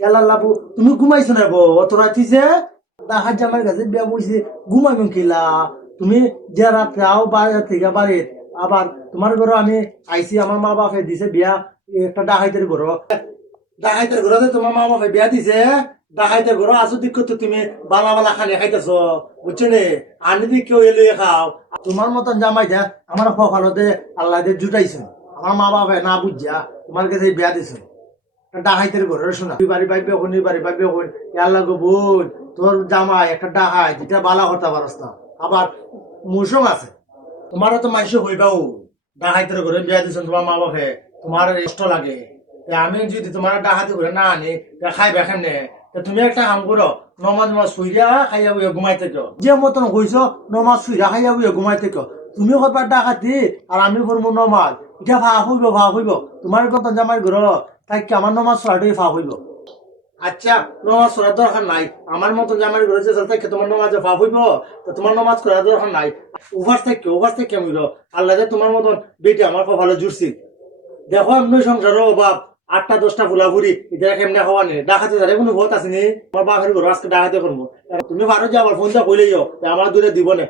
এলা লাবু তুমি ঘুমাইছো না গো অত রাতিছে ডাহাত জামাই কাছে বিয়া বইছে ঘুমাইবেন কিলা তুমি যে রাত যাও বাইরে থেকে বাড়ি আবার তোমার ঘরে আমি আইসি আমার মা বাপে দিছে বিয়া একটা ডাহাইতের ঘর ডাহাইতের ঘরে তোমার মা বাপে বিয়া দিছে ডাহাইতের ঘর আসো দিক তো তুমি বালা বালা খানে খাইতেছ বুঝছো নে আনি দিক কেউ এলে খাও তোমার মতন জামাই দে আমার কপালতে আল্লাহ দিয়ে জুটাইছে আমার মা বাপে না বুঝছা তোমার কাছে বিয়া দিছে ডাহাইতের ঘরে শোনা তুই বাড়ি পাইবে এখন বাড়ি পাইবে এখন আল্লাহ গো বোন তোর জামাই একটা ডাহাই যেটা বালা করতে পারস না আবার মৌসুম আছে তোমারও তো মাইসে হইবাও ডাহাইতের ঘরে বিয়া দিচ্ছেন তোমার মা বাপে তোমার কষ্ট লাগে আমি যদি তোমার ডাহাতে ঘরে না আনি খাই বেখেন নে তুমি একটা কাম করো নমাজ নমাজ শুইরা খাইয়া বুয়ে ঘুমাইতে কেউ যে মতন হইছ নমাজ শুইরা খাইয়া বুয়ে ঘুমাইতে কেউ তুমি করবার ডাকাতি আর আমি করবো নমাজ এটা ভাব হইব তোমার কথা জামাই ঘর তাই কি আমার নমাজ ছড়াটাই ভাব হইব আচ্ছা নমাজ করার দরকার নাই আমার মতো জামাই ঘরে যে চলতে তোমার নমাজে ভাব হইব তো তোমার নমাজ করার দরকার নাই ওভার থেকে হইল আল্লাহ তোমার মতন বেটি আমার ভালো জুড়ছি দেখো এমনি সংসারের অভাব 8টা-10টা ফুলাফুরি এটা কেমনে হওয়া নেই ডাকাতে যারে কোনো ভোট আসেনি আমার বাপের ঘর আজকে ডাকাতে করবো তুমি পারো যে আবার ফোনটা কইলেই আমার দূরে দিব না